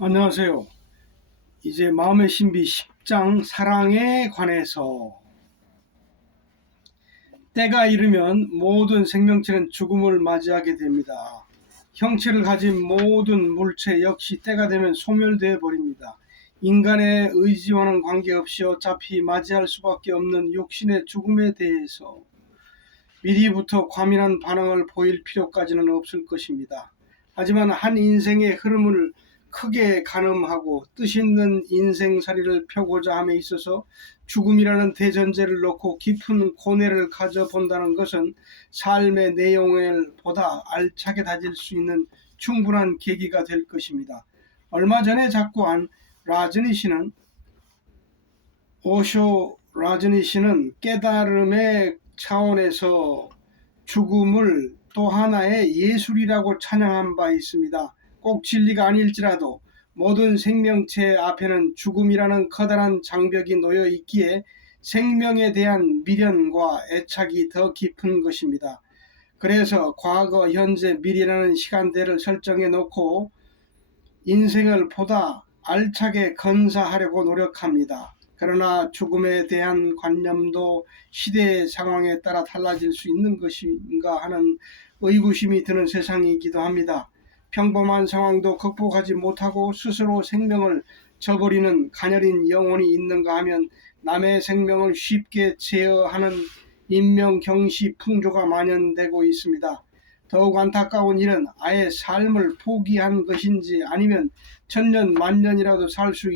안녕하세요. 이제 마음의 신비 10장 사랑에 관해서 때가 이르면 모든 생명체는 죽음을 맞이하게 됩니다. 형체를 가진 모든 물체 역시 때가 되면 소멸되어 버립니다. 인간의 의지와는 관계없이 어차피 맞이할 수밖에 없는 육신의 죽음에 대해서 미리부터 과민한 반응을 보일 필요까지는 없을 것입니다. 하지만 한 인생의 흐름을 크게 가늠하고 뜻있는 인생살이를 펴고자 함에 있어서 죽음이라는 대전제를 놓고 깊은 고뇌를 가져본다는 것은 삶의 내용을 보다 알차게 다질 수 있는 충분한 계기가 될 것입니다. 얼마 전에 작고한 오쇼 라즈니시는 깨달음의 차원에서 죽음을 또 하나의 예술이라고 찬양한 바 있습니다. 꼭 진리가 아닐지라도 모든 생명체 앞에는 죽음이라는 커다란 장벽이 놓여 있기에 생명에 대한 미련과 애착이 더 깊은 것입니다. 그래서 과거, 현재, 미래라는 시간대를 설정해 놓고 인생을 보다 알차게 건사하려고 노력합니다. 그러나 죽음에 대한 관념도 시대의 상황에 따라 달라질 수 있는 것인가 하는 의구심이 드는 세상이기도 합니다. 평범한 상황도 극복하지 못하고 스스로 생명을 저버리는 가녀린 영혼이 있는가 하면 남의 생명을 쉽게 제어하는 인명경시 풍조가 만연되고 있습니다. 더욱 안타까운 일은 아예 삶을 포기한 것인지 아니면 천년 만년이라도 살 수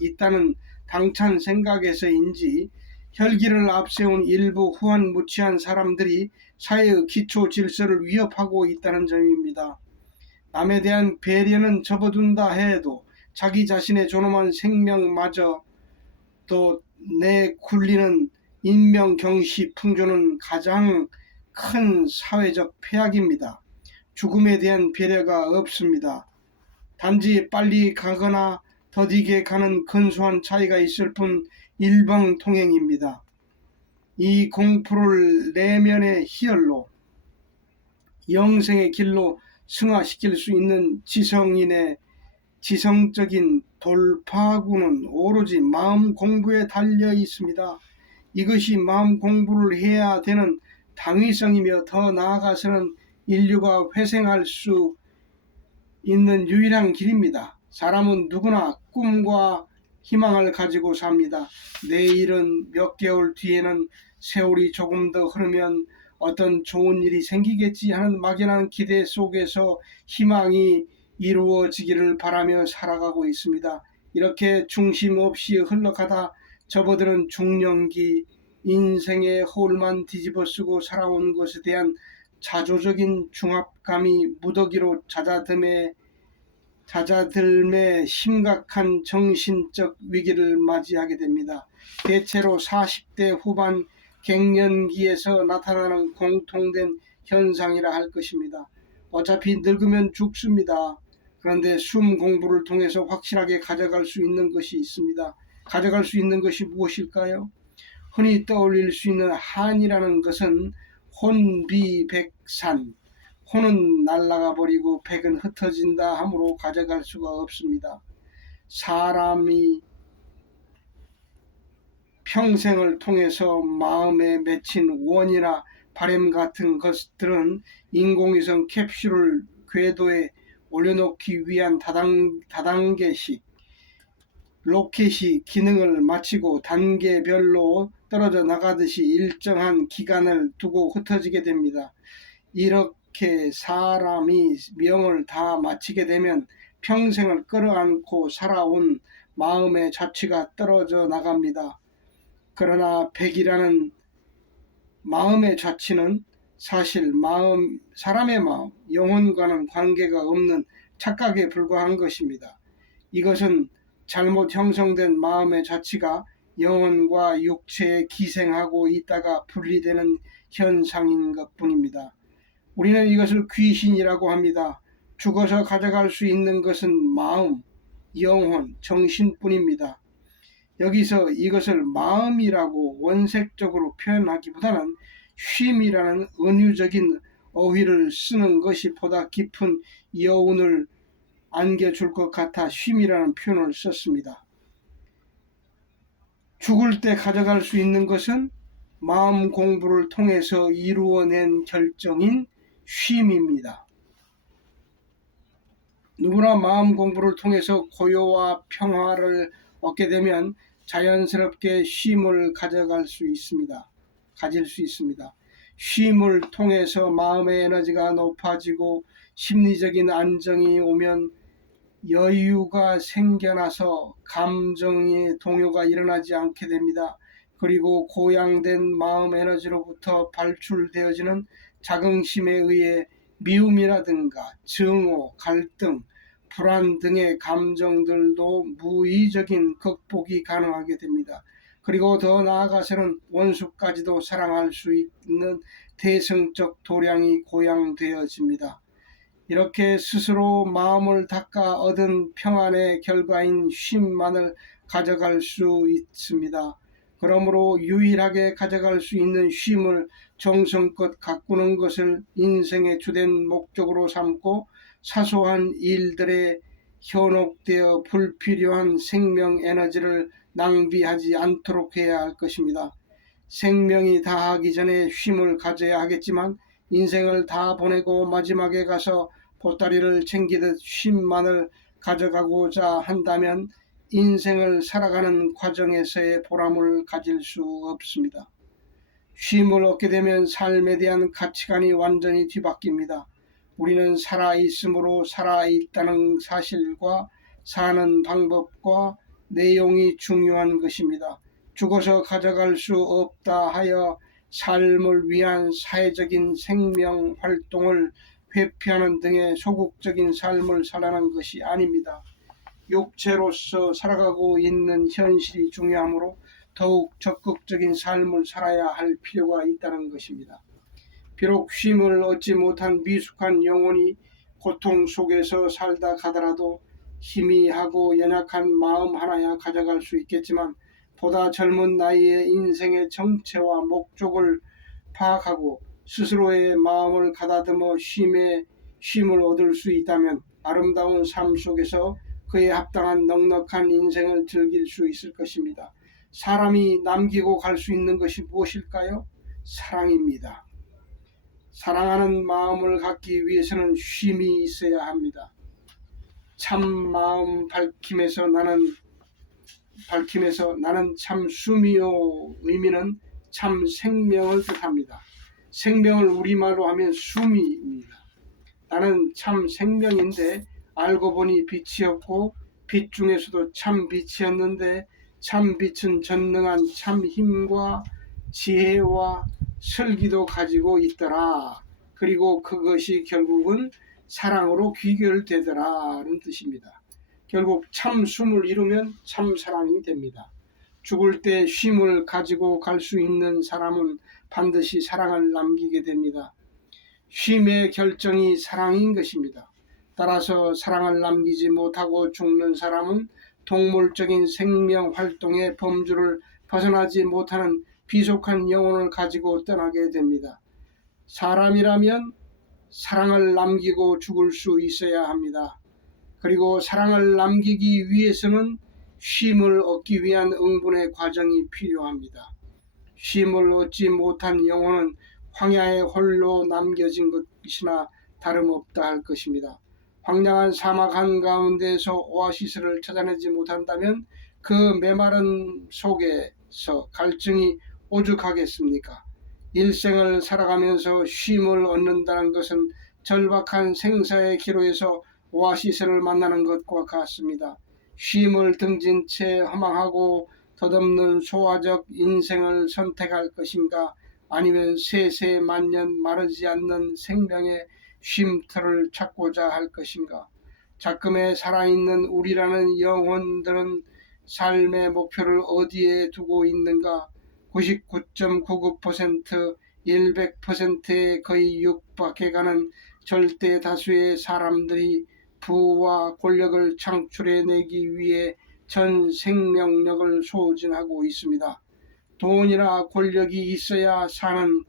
있다는 당찬 생각에서인지 혈기를 앞세운 일부 후한무치한 사람들이 사회의 기초 질서를 위협하고 있다는 점입니다. 남에 대한 배려는 접어둔다 해도 자기 자신의 존엄한 생명마저 또 내굴리는 인명경시 풍조는 가장 큰 사회적 폐악입니다. 죽음에 대한 배려가 없습니다. 단지 빨리 가거나 더디게 가는 근소한 차이가 있을 뿐 일방통행입니다. 이 공포를 내면의 희열로 영생의 길로 승화시킬 수 있는 지성인의 지성적인 돌파구는 오로지 마음 공부에 달려 있습니다. 이것이 마음 공부를 해야 되는 당위성이며 더 나아가서는 인류가 회생할 수 있는 유일한 길입니다. 사람은 누구나 꿈과 희망을 가지고 삽니다. 내일은 몇 개월 뒤에는 세월이 조금 더 흐르면 어떤 좋은 일이 생기겠지 하는 막연한 기대 속에서 희망이 이루어지기를 바라며 살아가고 있습니다. 이렇게 중심 없이 흘러가다 접어드는 중년기, 인생의 허울만 뒤집어쓰고 살아온 것에 대한 자조적인 중압감이 무더기로 잦아들매 심각한 정신적 위기를 맞이하게 됩니다. 대체로 40대 후반 갱년기에서 나타나는 공통된 현상이라 할 것입니다. 어차피 늙으면 죽습니다. 그런데 숨 공부를 통해서 확실하게 가져갈 수 있는 것이 있습니다. 가져갈 수 있는 것이 무엇일까요? 흔히 떠올릴 수 있는 한이라는 것은 혼비백산, 혼은 날아가 버리고 백은 흩어진다 하므로 가져갈 수가 없습니다. 사람이 평생을 통해서 마음에 맺힌 원이나 바램 같은 것들은 인공위성 캡슐을 궤도에 올려놓기 위한 다단계식 로켓이 기능을 마치고 단계별로 떨어져 나가듯이 일정한 기간을 두고 흩어지게 됩니다. 이렇게 사람이 명을 다 마치게 되면 평생을 끌어안고 살아온 마음의 자취가 떨어져 나갑니다. 그러나 백이라는 마음의 자취는 사실 사람의 마음, 영혼과는 관계가 없는 착각에 불과한 것입니다. 이것은 잘못 형성된 마음의 자취가 영혼과 육체에 기생하고 있다가 분리되는 현상인 것뿐입니다. 우리는 이것을 귀신이라고 합니다. 죽어서 가져갈 수 있는 것은 마음, 영혼, 정신뿐입니다. 여기서 이것을 마음이라고 원색적으로 표현하기보다는 쉼이라는 은유적인 어휘를 쓰는 것이 보다 깊은 여운을 안겨줄 것 같아 쉼이라는 표현을 썼습니다. 죽을 때 가져갈 수 있는 것은 마음 공부를 통해서 이루어낸 결정인 쉼입니다. 누구나 마음 공부를 통해서 고요와 평화를 얻게 되면 자연스럽게 쉼을 가질 수 있습니다. 쉼을 통해서 마음의 에너지가 높아지고 심리적인 안정이 오면 여유가 생겨나서 감정의 동요가 일어나지 않게 됩니다. 그리고 고양된 마음 에너지로부터 발출되어지는 자긍심에 의해 미움이라든가 증오, 갈등, 불안 등의 감정들도 무의적인 극복이 가능하게 됩니다. 그리고 더 나아가서는 원수까지도 사랑할 수 있는 대성적 도량이 고양되어집니다. 이렇게 스스로 마음을 닦아 얻은 평안의 결과인 쉼만을 가져갈 수 있습니다. 그러므로 유일하게 가져갈 수 있는 쉼을 정성껏 가꾸는 것을 인생의 주된 목적으로 삼고 사소한 일들에 현혹되어 불필요한 생명 에너지를 낭비하지 않도록 해야 할 것입니다. 생명이 다하기 전에 쉼을 가져야 하겠지만 인생을 다 보내고 마지막에 가서 보따리를 챙기듯 쉼만을 가져가고자 한다면 인생을 살아가는 과정에서의 보람을 가질 수 없습니다. 쉼을 얻게 되면 삶에 대한 가치관이 완전히 뒤바뀝니다. 우리는 살아있으므로 살아있다는 사실과 사는 방법과 내용이 중요한 것입니다. 죽어서 가져갈 수 없다 하여 삶을 위한 사회적인 생명 활동을 회피하는 등의 소극적인 삶을 살아가는 것이 아닙니다. 육체로서 살아가고 있는 현실이 중요하므로 더욱 적극적인 삶을 살아야 할 필요가 있다는 것입니다. 비록 쉼을 얻지 못한 미숙한 영혼이 고통 속에서 살다 가더라도 희미하고 연약한 마음 하나야 가져갈 수 있겠지만 보다 젊은 나이에 인생의 정체와 목적을 파악하고 스스로의 마음을 가다듬어 쉼을 얻을 수 있다면 아름다운 삶 속에서 그에 합당한 넉넉한 인생을 즐길 수 있을 것입니다. 사람이 남기고 갈 수 있는 것이 무엇일까요? 사랑입니다. 사랑하는 마음을 갖기 위해서는 쉼이 있어야 합니다. 참 마음 밝힘에서 나는 참 숨이요 의미는 참 생명을 뜻합니다. 생명을 우리말로 하면 숨이입니다. 나는 참 생명인데 알고 보니 빛이었고 빛 중에서도 참 빛이었는데 참 빛은 전능한 참 힘과 지혜와 설기도 가지고 있더라. 그리고 그것이 결국은 사랑으로 귀결되더라는 뜻입니다. 결국 참 숨을 이루면 참 사랑이 됩니다. 죽을 때 쉼을 가지고 갈 수 있는 사람은 반드시 사랑을 남기게 됩니다. 쉼의 결정이 사랑인 것입니다. 따라서 사랑을 남기지 못하고 죽는 사람은 동물적인 생명 활동의 범주를 벗어나지 못하는 비속한 영혼을 가지고 떠나게 됩니다. 사람이라면 사랑을 남기고 죽을 수 있어야 합니다. 그리고 사랑을 남기기 위해서는 쉼을 얻기 위한 응분의 과정이 필요합니다. 쉼을 얻지 못한 영혼은 황야에 홀로 남겨진 것이나 다름없다 할 것입니다. 황량한 사막 한가운데서 오아시스를 찾아내지 못한다면 그 메마른 속에서 갈증이 오죽하겠습니까? 일생을 살아가면서 쉼을 얻는다는 것은 절박한 생사의 기로에서 오아시스를 만나는 것과 같습니다. 쉼을 등진 채 허망하고 덧없는 소화적 인생을 선택할 것인가, 아니면 세세만년 마르지 않는 생명의 쉼터를 찾고자 할 것인가. 작금에 살아있는 우리라는 영혼들은 삶의 목표를 어디에 두고 있는가. 99.99%, 100%에 거의 육박해가는 절대 다수의 사람들이 부와 권력을 창출해내기 위해 전 생명력을 소진하고 있습니다. 돈이나 권력이 있어야 사는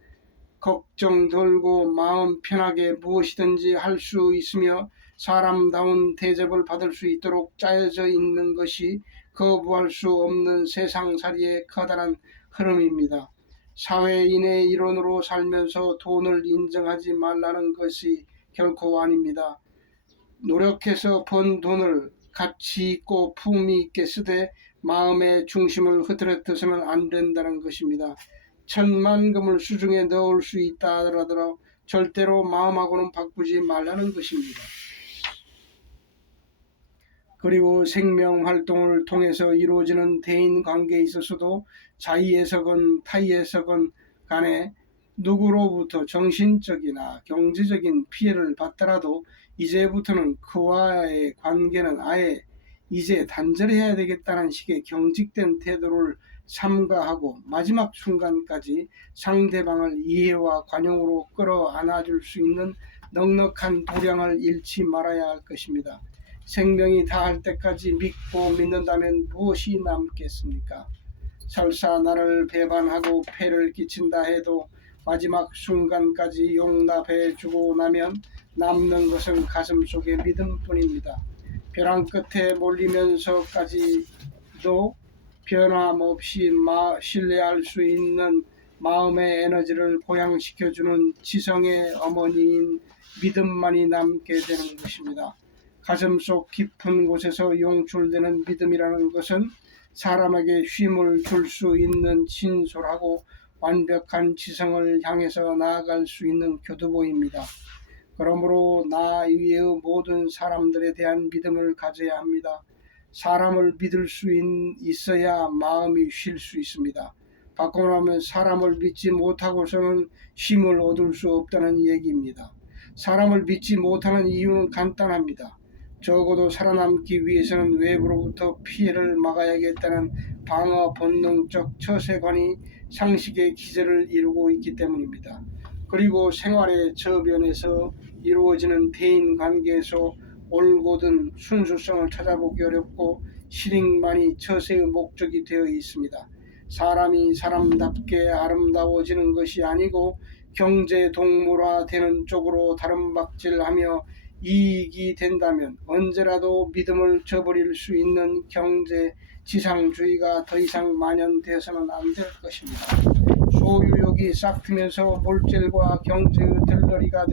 걱정 덜고 마음 편하게 무엇이든지 할 수 있으며 사람다운 대접을 받을 수 있도록 짜여져 있는 것이 거부할 수 없는 세상살이의 커다란 흐름입니다. 사회인의 일원으로 살면서 돈을 인정하지 말라는 것이 결코 아닙니다. 노력해서 번 돈을 가치 있고 품위 있게 쓰되 마음의 중심을 흐트러뜨려서는 안 된다는 것입니다. 천만금을 수중에 넣을 수 있다 하더라도 절대로 마음하고는 바꾸지 말라는 것입니다. 그리고 생명활동을 통해서 이루어지는 대인관계에 있어서도 자의에서건 타의에서건 간에 누구로부터 정신적이나 경제적인 피해를 받더라도 이제부터는 그와의 관계는 아예 이제 단절해야 되겠다는 식의 경직된 태도를 삼가하고 마지막 순간까지 상대방을 이해와 관용으로 끌어안아줄 수 있는 넉넉한 도량을 잃지 말아야 할 것입니다. 생명이 다할 때까지 믿고 믿는다면 무엇이 남겠습니까? 설사 나를 배반하고 폐를 끼친다 해도 마지막 순간까지 용납해 주고 나면 남는 것은 가슴속의 믿음뿐입니다. 벼랑 끝에 몰리면서까지도 변함없이 신뢰할 수 있는 마음의 에너지를 보양시켜주는 지성의 어머니인 믿음만이 남게 되는 것입니다. 가슴속 깊은 곳에서 용출되는 믿음이라는 것은 사람에게 쉼을 줄 수 있는 진솔하고 완벽한 지성을 향해서 나아갈 수 있는 교두보입니다. 그러므로 나 이외의 모든 사람들에 대한 믿음을 가져야 합니다. 사람을 믿을 수 있어야 마음이 쉴 수 있습니다. 바꾸면 사람을 믿지 못하고서는 쉼을 얻을 수 없다는 얘기입니다. 사람을 믿지 못하는 이유는 간단합니다. 적어도 살아남기 위해서는 외부로부터 피해를 막아야겠다는 방어 본능적 처세관이 상식의 기저를 이루고 있기 때문입니다. 그리고 생활의 저변에서 이루어지는 대인관계에서 올곧은 순수성을 찾아보기 어렵고 실익만이 처세의 목적이 되어 있습니다. 사람이 사람답게 아름다워지는 것이 아니고 경제동물화되는 쪽으로 다름박질하며 이익이 된다면 언제라도 믿음을 저버릴 수 있는 경제 지상주의가 더 이상 만연되어서는 안 될 것입니다. 소유욕이 싹트면서 물질과 경제의 들러리가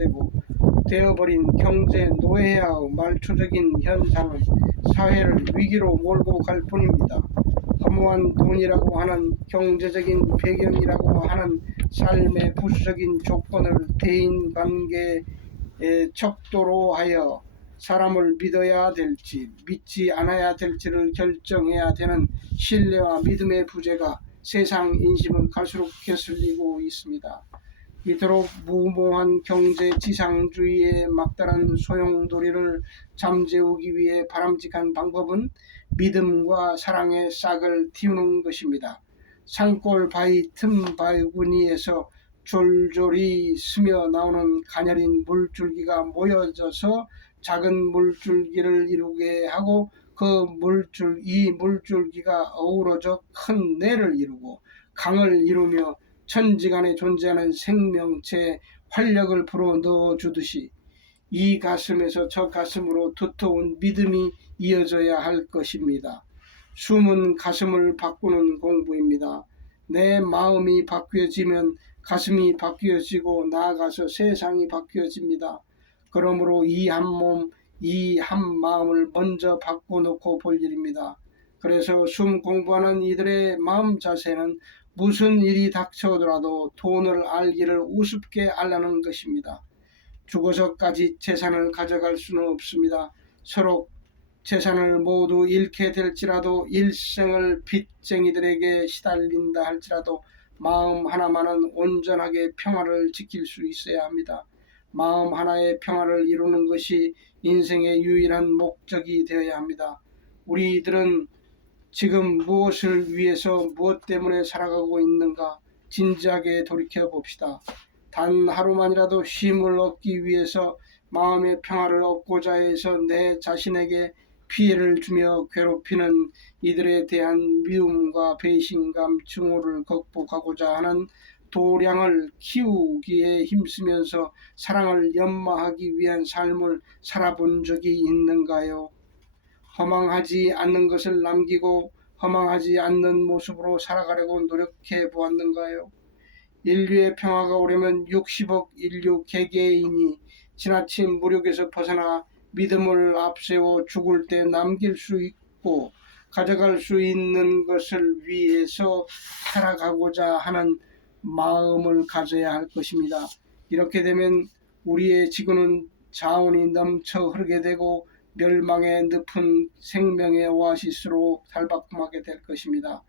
되어버린 경제 노예의 말초적인 현상은 사회를 위기로 몰고 갈 뿐입니다. 허무한 돈이라고 하는 경제적인 배경이라고 하는 삶의 부수적인 조건을 대인관계의 척도로 하여 사람을 믿어야 될지 믿지 않아야 될지를 결정해야 되는 신뢰와 믿음의 부재가 세상 인심을 갈수록 게슬리고 있습니다. 이토록 무모한 경제 지상주의의 막다른 소용돌이를 잠재우기 위해 바람직한 방법은 믿음과 사랑의 싹을 틔우는 것입니다. 산골 바위 틈 바구니에서 졸졸이 스며 나오는 가녀린 물줄기가 모여져서 작은 물줄기를 이루게 하고 이 물줄기가 어우러져 큰 뇌를 이루고 강을 이루며 천지간에 존재하는 생명체의 활력을 불어넣어 주듯이 이 가슴에서 저 가슴으로 두터운 믿음이 이어져야 할 것입니다. 숨은 가슴을 바꾸는 공부입니다. 내 마음이 바뀌어지면 가슴이 바뀌어지고 나아가서 세상이 바뀌어집니다. 그러므로 이 한 몸, 이 한 마음을 먼저 바꿔놓고 볼 일입니다. 그래서 숨 공부하는 이들의 마음 자세는 무슨 일이 닥쳐오더라도 돈을 알기를 우습게 알라는 것입니다. 죽어서까지 재산을 가져갈 수는 없습니다. 서로 재산을 모두 잃게 될지라도 일생을 빚쟁이들에게 시달린다 할지라도 마음 하나만은 온전하게 평화를 지킬 수 있어야 합니다. 마음 하나의 평화를 이루는 것이 인생의 유일한 목적이 되어야 합니다. 우리들은 지금 무엇을 위해서 무엇 때문에 살아가고 있는가 진지하게 돌이켜 봅시다. 단 하루만이라도 쉼을 얻기 위해서 마음의 평화를 얻고자 해서 내 자신에게 피해를 주며 괴롭히는 이들에 대한 미움과 배신감, 증오를 극복하고자 하는 도량을 키우기에 힘쓰면서 사랑을 연마하기 위한 삶을 살아본 적이 있는가요? 허망하지 않는 것을 남기고 허망하지 않는 모습으로 살아가려고 노력해 보았는가요? 인류의 평화가 오려면 60억 인류 개개인이 지나친 무력에서 벗어나 믿음을 앞세워 죽을 때 남길 수 있고 가져갈 수 있는 것을 위해서 살아가고자 하는 마음을 가져야 할 것입니다. 이렇게 되면 우리의 지구는 자원이 넘쳐 흐르게 되고 멸망의 늪은 생명의 오아시스로 탈바꿈하게 될 것입니다.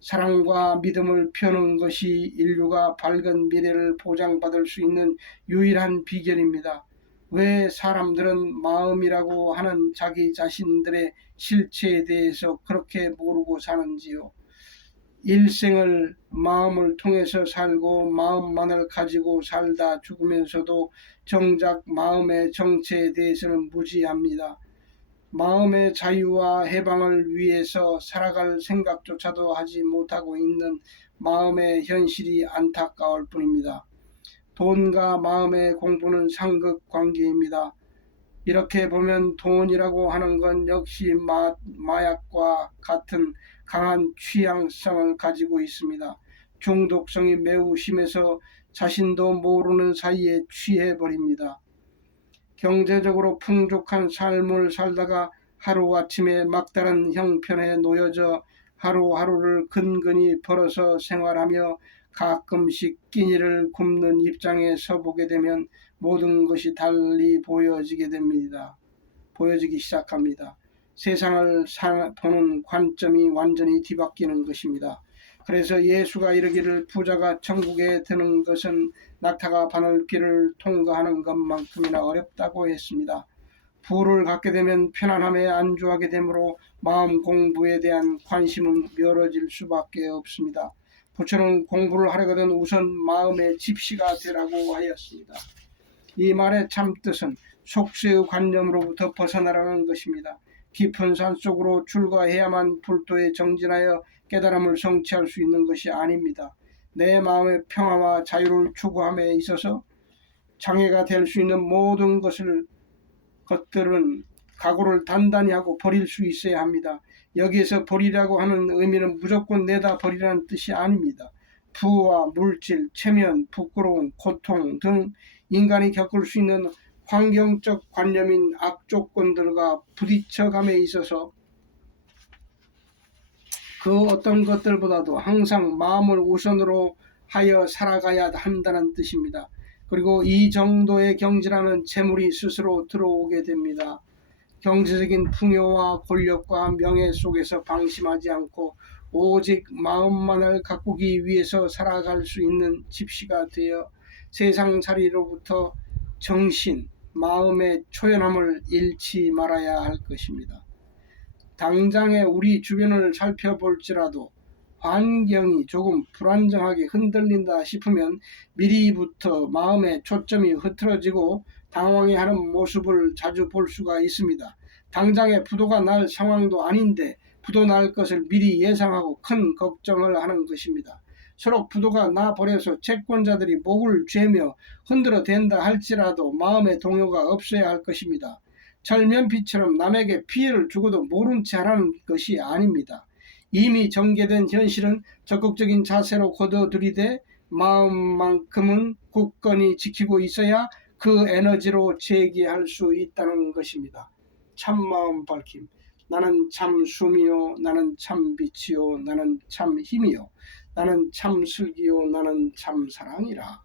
사랑과 믿음을 펴는 것이 인류가 밝은 미래를 보장받을 수 있는 유일한 비결입니다. 왜 사람들은 마음이라고 하는 자기 자신들의 실체에 대해서 그렇게 모르고 사는지요? 일생을 마음을 통해서 살고 마음만을 가지고 살다 죽으면서도 정작 마음의 정체에 대해서는 무지합니다. 마음의 자유와 해방을 위해서 살아갈 생각조차도 하지 못하고 있는 마음의 현실이 안타까울 뿐입니다. 돈과 마음의 공부는 상극관계입니다. 이렇게 보면 돈이라고 하는 건 역시 마약과 같은 강한 취향성을 가지고 있습니다. 중독성이 매우 심해서 자신도 모르는 사이에 취해버립니다. 경제적으로 풍족한 삶을 살다가 하루아침에 막다른 형편에 놓여져 하루하루를 근근히 벌어서 생활하며 가끔씩 끼니를 굶는 입장에 서보게 되면 모든 것이 달리 보여지기 시작합니다. 세상을 보는 관점이 완전히 뒤바뀌는 것입니다. 그래서 예수가 이르기를 부자가 천국에 드는 것은 낙타가 바늘길을 통과하는 것만큼이나 어렵다고 했습니다. 부를 갖게 되면 편안함에 안주하게 되므로 마음 공부에 대한 관심은 멀어질 수밖에 없습니다. 부처는 공부를 하려거든 우선 마음의 집시가 되라고 하였습니다. 이 말의 참뜻은 속세의 관념으로부터 벗어나라는 것입니다. 깊은 산속으로 출가해야만 불도에 정진하여 깨달음을 성취할 수 있는 것이 아닙니다. 내 마음의 평화와 자유를 추구함에 있어서 장애가 될 수 있는 모든 것들은 각오를 단단히 하고 버릴 수 있어야 합니다. 여기에서 버리라고 하는 의미는 무조건 내다 버리라는 뜻이 아닙니다. 부와 물질, 체면, 부끄러움, 고통 등 인간이 겪을 수 있는 환경적 관념인 악조건들과 부딪혀감에 있어서 그 어떤 것들보다도 항상 마음을 우선으로 하여 살아가야 한다는 뜻입니다. 그리고 이 정도의 경지라는 재물이 스스로 들어오게 됩니다. 경제적인 풍요와 권력과 명예 속에서 방심하지 않고 오직 마음만을 가꾸기 위해서 살아갈 수 있는 집시가 되어 세상살이로부터 정신, 마음의 초연함을 잃지 말아야 할 것입니다. 당장에 우리 주변을 살펴볼지라도 환경이 조금 불안정하게 흔들린다 싶으면 미리부터 마음의 초점이 흐트러지고 당황해하는 모습을 자주 볼 수가 있습니다. 당장에 부도가 날 상황도 아닌데 부도 날 것을 미리 예상하고 큰 걱정을 하는 것입니다. 서로 부도가 나버려서 채권자들이 목을 죄며 흔들어 댄다 할지라도 마음의 동요가 없어야 할 것입니다. 철면피처럼 남에게 피해를 주고도 모른 채 하라는 것이 아닙니다. 이미 전개된 현실은 적극적인 자세로 걷어들이되 마음만큼은 굳건히 지키고 있어야 그 에너지로 재기할 수 있다는 것입니다. 참마음 밝힘. 나는 참 숨이요, 나는 참 빛이요, 나는 참 힘이요, 나는 참 슬기요, 나는 참 사랑이라.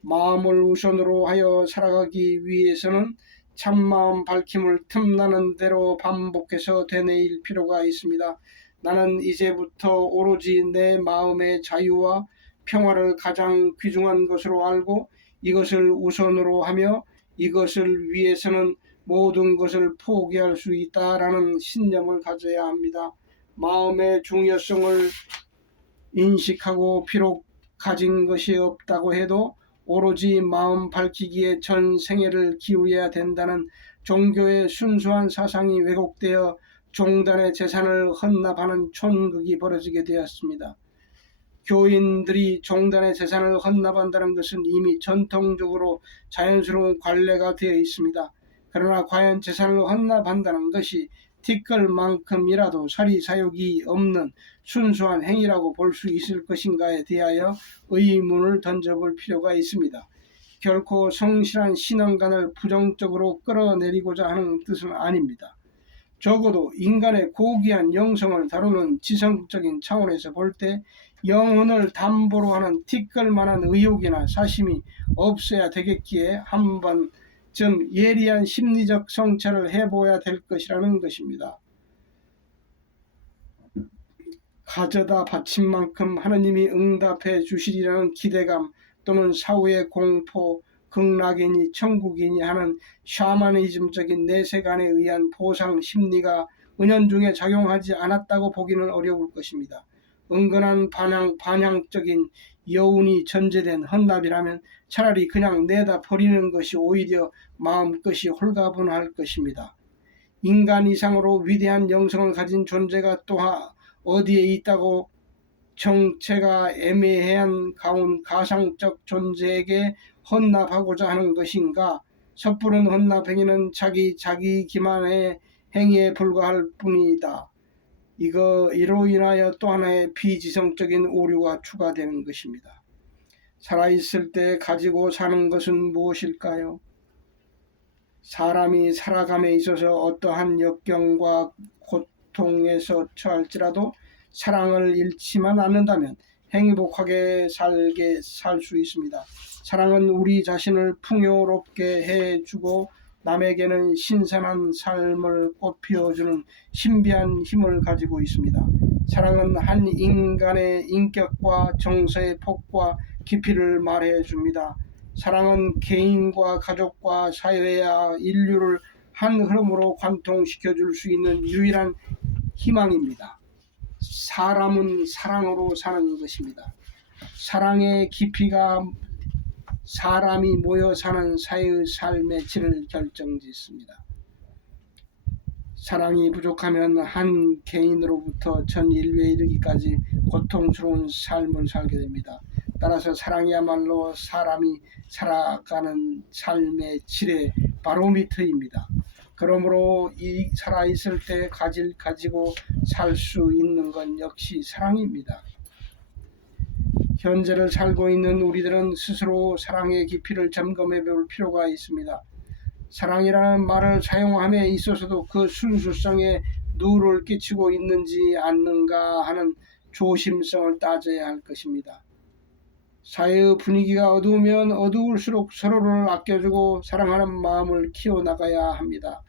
마음을 우선으로 하여 살아가기 위해서는 참마음 밝힘을 틈나는 대로 반복해서 되뇌일 필요가 있습니다. 나는 이제부터 오로지 내 마음의 자유와 평화를 가장 귀중한 것으로 알고 이것을 우선으로 하며 이것을 위해서는 모든 것을 포기할 수 있다라는 신념을 가져야 합니다. 마음의 중요성을 인식하고 비록 가진 것이 없다고 해도 오로지 마음 밝히기에 전 생애를 기울여야 된다는 종교의 순수한 사상이 왜곡되어 종단의 재산을 헌납하는 촌극이 벌어지게 되었습니다. 교인들이 종단의 재산을 헌납한다는 것은 이미 전통적으로 자연스러운 관례가 되어 있습니다. 그러나 과연 재산을 헌납한다는 것이 티끌만큼이라도 사리사욕이 없는 순수한 행위라고 볼 수 있을 것인가에 대하여 의문을 던져볼 필요가 있습니다. 결코 성실한 신앙관을 부정적으로 끌어내리고자 하는 뜻은 아닙니다. 적어도 인간의 고귀한 영성을 다루는 지성적인 차원에서 볼 때 영혼을 담보로 하는 티끌만한 의혹이나 사심이 없어야 되겠기에 한번 좀 예리한 심리적 성찰을 해보아야 될 것이라는 것입니다. 가져다 바친 만큼 하느님이 응답해 주시리라는 기대감 또는 사후의 공포, 극락이니 천국이니 하는 샤머니즘적인 내세관에 의한 보상 심리가 은연중에 작용하지 않았다고 보기는 어려울 것입니다. 은근한 반향적인 여운이 전제된 헌납이라면 차라리 그냥 내다 버리는 것이 오히려 마음끝이 홀가분할 것입니다. 인간 이상으로 위대한 영성을 가진 존재가 또 어디에 있다고 정체가 애매한 가상적 존재에게 헌납하고자 하는 것인가? 섣부른 헌납 행위는 자기 기만의 행위에 불과할 뿐이다. 이로 인하여 또 하나의 비지성적인 오류가 추가되는 것입니다. 살아있을 때 가지고 사는 것은 무엇일까요? 사람이 살아감에 있어서 어떠한 역경과 고통에서 처할지라도 사랑을 잃지만 않는다면 행복하게 살 수 있습니다. 사랑은 우리 자신을 풍요롭게 해주고 남에게는 신선한 삶을 꽃피워주는 신비한 힘을 가지고 있습니다. 사랑은 한 인간의 인격과 정서의 폭과 깊이를 말해줍니다. 사랑은 개인과 가족과 사회와 인류를 한 흐름으로 관통시켜줄 수 있는 유일한 희망입니다. 사람은 사랑으로 사는 것입니다. 사랑의 깊이가 사람이 모여 사는 사회의 삶의 질을 결정짓습니다. 사랑이 부족하면 한 개인으로부터 전 인류에 이르기까지 고통스러운 삶을 살게 됩니다. 따라서 사랑이야말로 사람이 살아가는 삶의 질의 바로미터입니다. 그러므로 이 살아있을 때 가지고 살 수 있는 건 역시 사랑입니다. 현재를 살고 있는 우리들은 스스로 사랑의 깊이를 점검해 볼 필요가 있습니다. 사랑이라는 말을 사용함에 있어서도 그 순수성에 누를 끼치고 있는지 않는가 하는 조심성을 따져야 할 것입니다. 사회의 분위기가 어두우면 어두울수록 서로를 아껴주고 사랑하는 마음을 키워나가야 합니다.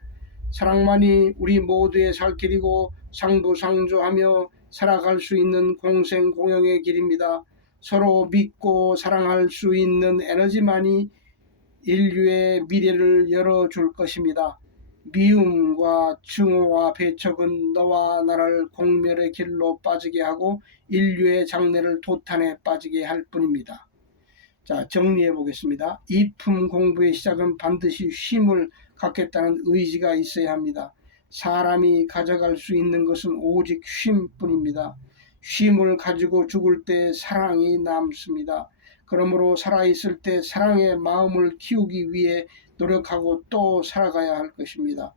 사랑만이 우리 모두의 살 길이고 상부상조하며 살아갈 수 있는 공생공영의 길입니다. 서로 믿고 사랑할 수 있는 에너지만이 인류의 미래를 열어줄 것입니다. 미움과 증오와 배척은 너와 나를 공멸의 길로 빠지게 하고 인류의 장래를 도탄에 빠지게 할 뿐입니다. 자, 정리해 보겠습니다. 이품 공부의 시작은 반드시 쉼을 갖겠다는 의지가 있어야 합니다. 사람이 가져갈 수 있는 것은 오직 쉼뿐입니다. 쉼을 가지고 죽을 때 사랑이 남습니다. 그러므로 살아있을 때 사랑의 마음을 키우기 위해 노력하고 또 살아가야 할 것입니다.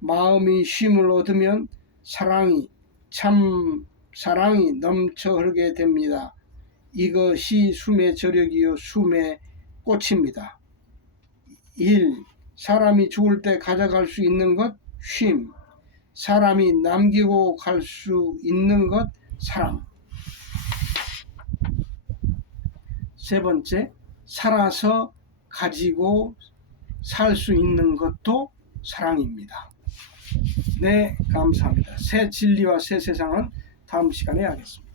마음이 쉼을 얻으면 사랑이 넘쳐 흐르게 됩니다. 이것이 숨의 저력이요 숨의 꽃입니다. 1. 사람이 죽을 때 가져갈 수 있는 것 쉼. 사람이 남기고 갈 수 있는 것 사랑. 세 번째, 살아서 가지고 살 수 있는 것도 사랑입니다. 네, 감사합니다. 새 진리와 새 세상은 다음 시간에 하겠습니다.